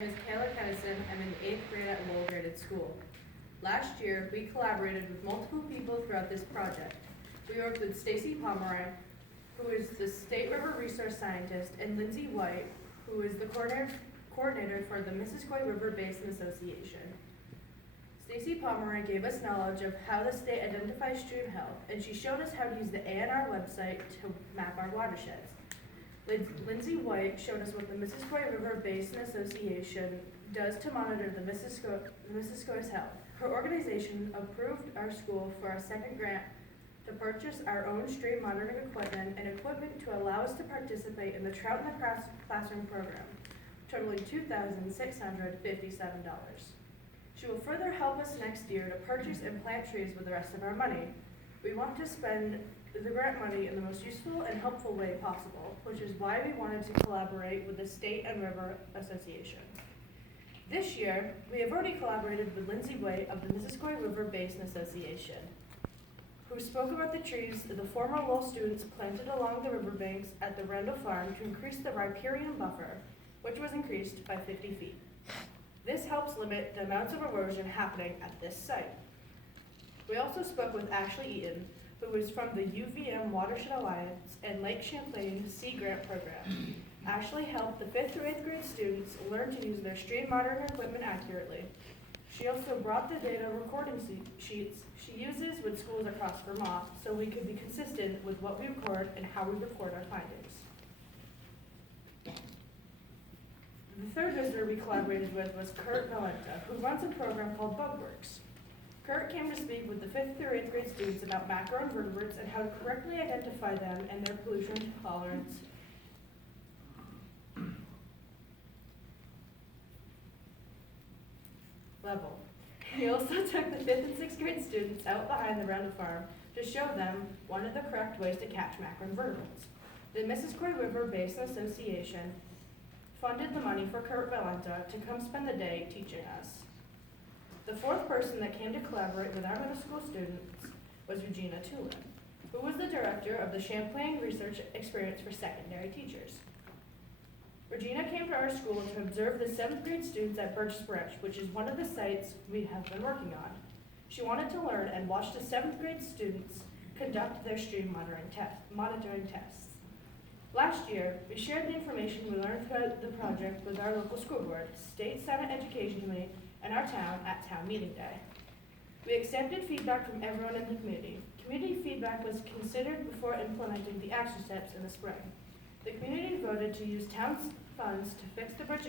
My name is Kayla. I'm in the 8th grade at Lowell Graded School. Last year, we collaborated with multiple people throughout this project. We worked with Stacy Pomeroy, who is the State River Resource Scientist, and Lindsay White, who is the coordinator for the Missisquoi River Basin Association. Stacy Pomeroy gave us knowledge of how the state identifies stream health, and she showed us how to use the ANR website to map our watersheds. Lindsay White showed us what the Missisquoi River Basin Association does to monitor the Missisquoi's health. Her organization approved our school for a second grant to purchase our own stream monitoring equipment and equipment to allow us to participate in the Trout in the Classroom program, totaling $2,657. She will further help us next year to purchase and plant trees with the rest of our money. We want to spend the grant money in the most useful and helpful way possible, which is why we wanted to collaborate with the State and River Association. This year, we have already collaborated with Lindsay White of the Missisquoi River Basin Association, who spoke about the trees the former Lowell students planted along the riverbanks at the Rendell Farm to increase the riparian buffer, which was increased by 50 feet. This helps limit the amounts of erosion happening at this site. We also spoke with Ashley Eaton, who is from the UVM Watershed Alliance and Lake Champlain Sea Grant Program. Ashley helped the 5th through 8th grade students learn to use their stream monitoring equipment accurately. She also brought the data recording sheets she uses with schools across Vermont so we could be consistent with what we record and how we record our findings. The third visitor we collaborated with was Kurt Valenta, who runs a program called Bugworks. Kurt came to speak with the 5th through 8th grade students about macroinvertebrates and how to correctly identify them and their pollution tolerance level. He also took the 5th and 6th grade students out behind the Rendell Farm to show them one of the correct ways to catch macroinvertebrates. The Missisquoi River Basin Association funded the money for Kurt Valenta to come spend the day teaching us. The fourth person that came to collaborate with our middle school students was Regina Tulin, who was the director of the Champlain Research Experience for Secondary Teachers. Regina came to our school to observe the 7th grade students at Birch Branch, which is one of the sites we have been working on. She wanted to learn and watch the 7th grade students conduct their stream monitoring tests. Last year, we shared the information we learned throughout the project with our local school board, State Senate Education Committee, and our town at town meeting day. We accepted feedback from everyone in the community. Community feedback was considered before implementing the action steps in the spring. The community voted to use town's funds to fix the bridge